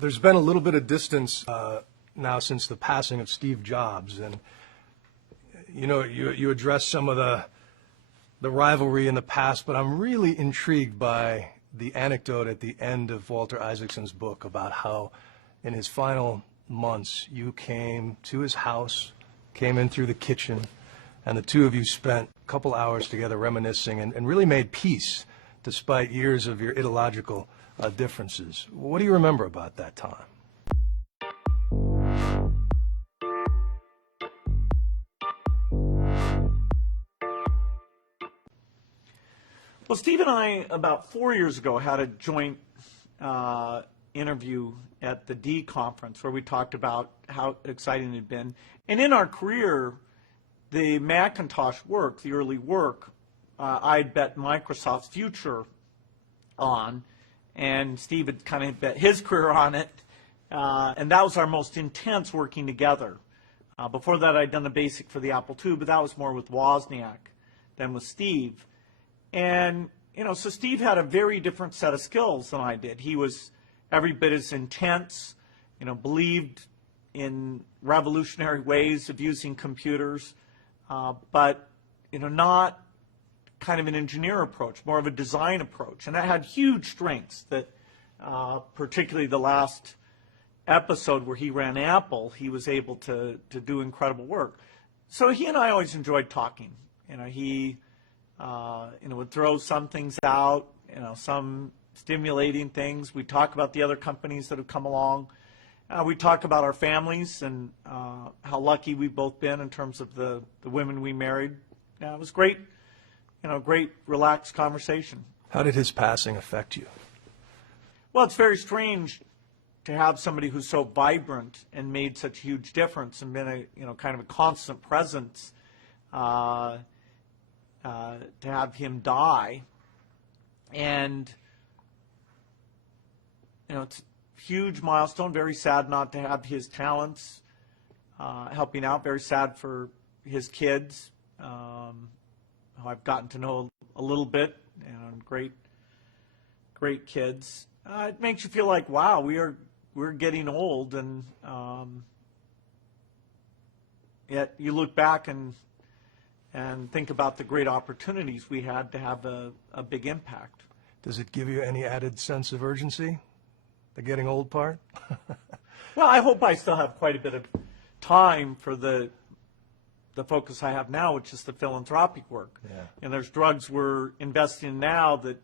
There's been a little bit of distance now since the passing of Steve Jobs, and you addressed some of the rivalry in the past, but I'm really intrigued by the anecdote at the end of Walter Isaacson's book about how in his final months you came to his house, came in through the kitchen, and the two of you spent a couple hours together reminiscing and really made peace despite years of your ideological differences. What do you remember about that time? Well, Steve and I, about 4 years ago, had a joint interview at the D conference where we talked about how exciting it had been. And in our career, the Macintosh work, the early work, I'd bet Microsoft's future on, and Steve had kind of bet his career on it. And that was our most intense working together. Before that, I'd done the BASIC for the Apple II, but that was more with Wozniak than with Steve. And, so Steve had a very different set of skills than I did. He was every bit as intense, believed in revolutionary ways of using computers, but, not kind of an engineer approach, more of a design approach. And that had huge strengths that, particularly the last episode where he ran Apple, he was able to do incredible work. So he and I always enjoyed talking. He would throw some things out, some stimulating things. We'd talk about the other companies that have come along. We'd talk about our families and how lucky we've both been in terms of the women we married. It was great, great relaxed conversation. How did his passing affect you? Well, it's very strange to have somebody who's so vibrant and made such a huge difference and been a, kind of a constant presence, to have him die. And, it's a huge milestone, very sad not to have his talents helping out, very sad for his kids, who I've gotten to know a little bit, great kids. It makes you feel like, wow, we're getting old, and yet you look back and think about the great opportunities we had to have a big impact. Does it give you any added sense of urgency, the getting old part? Well, I hope I still have quite a bit of time for the focus I have now, which is the philanthropic work. Yeah. And there's drugs we're investing in now that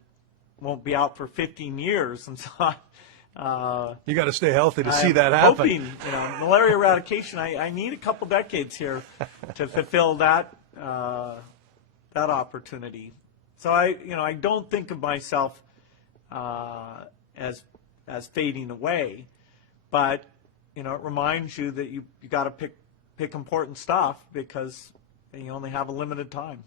won't be out for 15 years, and so you got to stay healthy to see that happen. Hoping, malaria eradication. I need a couple decades here to fulfill that opportunity. So I don't think of myself as fading away, but it reminds you that you got to pick important stuff because you only have a limited time.